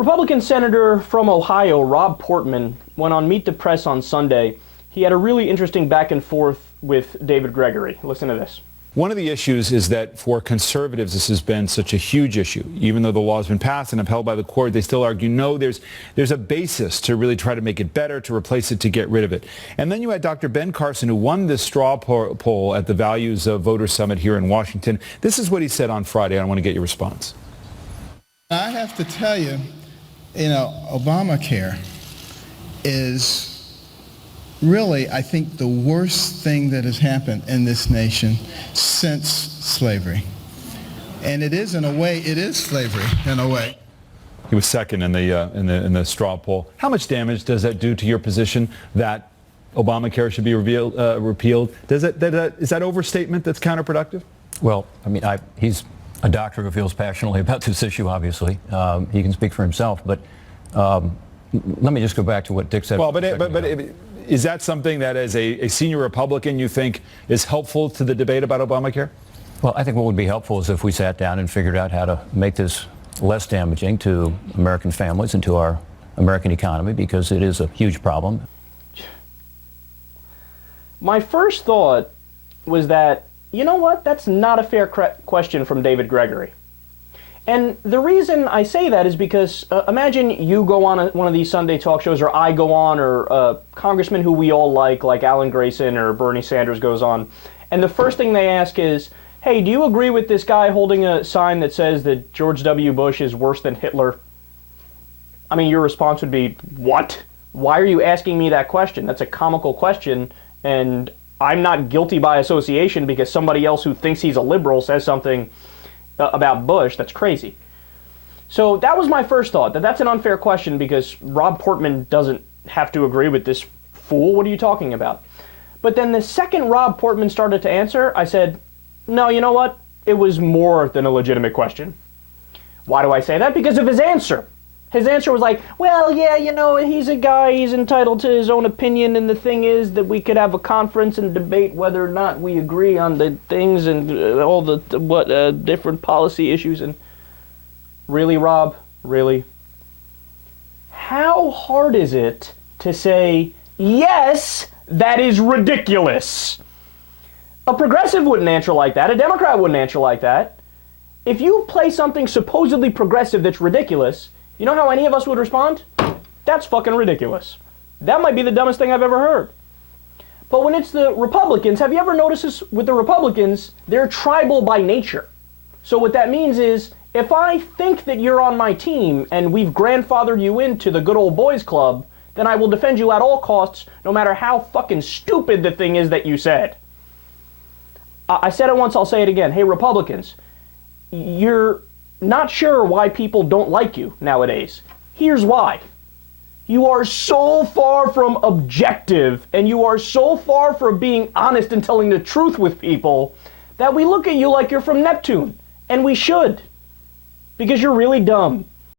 Republican Senator from Ohio, Rob Portman, went on Meet the Press on Sunday. He had a really interesting back and forth with David Gregory. Listen to this. One of the issues is that for conservatives, this has been such a huge issue. Even though the law has been passed and upheld by the court, they still argue, no, there's a basis to really try to make it better, to replace it, to get rid of it. And then you had Dr. Ben Carson, who won this straw poll at the Values of Voters Summit here in Washington. This is what he said on Friday. I want to get your response. I have to tell you, Obamacare is really, I think, the worst thing that has happened in this nation since slavery. And it is, in a way, it is slavery, in a way. He was second in the straw poll. How much damage does that do to your position that Obamacare should be repealed? Is that overstatement that's counterproductive? Well, I mean, he's a doctor who feels passionately about this issue, obviously. He can speak for himself, but let me just go back to what Dick said. Well, but is that something that as a senior Republican you think is helpful to the debate about Obamacare? Well, I think what would be helpful is if we sat down and figured out how to make this less damaging to American families and to our American economy, because it is a huge problem. My first thought was that, you know what, that's not a fair question from David Gregory. And the reason I say that is because imagine you go on one of these Sunday talk shows, or I go on, or a congressman who we all like Alan Grayson or Bernie Sanders goes on, and the first thing they ask is, hey, do you agree with this guy holding a sign that says that George W. Bush is worse than Hitler? I mean, your response would be, what? Why are you asking me that question? That's a comical question, and I'm not guilty by association because somebody else who thinks he's a liberal says something about Bush. That's crazy. So that was my first thought, that's an unfair question because Rob Portman doesn't have to agree with this fool. What are you talking about? But then the second Rob Portman started to answer, I said, no, you know what? It was more than a legitimate question. Why do I say that? Because of his answer. His answer was like, well, yeah, he's a guy, he's entitled to his own opinion, and the thing is that we could have a conference and debate whether or not we agree on the things and all the different policy issues. And really, Rob? Really? How hard is it to say, yes, that is ridiculous? A progressive wouldn't answer like that. A Democrat wouldn't answer like that. If you play something supposedly progressive that's ridiculous, you know how any of us would respond? That's fucking ridiculous. That might be the dumbest thing I've ever heard. But when it's the Republicans, have you ever noticed this with the Republicans? They're tribal by nature. So what that means is, if I think that you're on my team and we've grandfathered you into the good old boys club, then I will defend you at all costs, no matter how fucking stupid the thing is that you said. I said it once, I'll say it again. Hey, Republicans, you're not sure why people don't like you nowadays. Here's why. You are so far from objective, and you are so far from being honest and telling the truth with people, that we look at you like you're from Neptune. And we should. Because you're really dumb.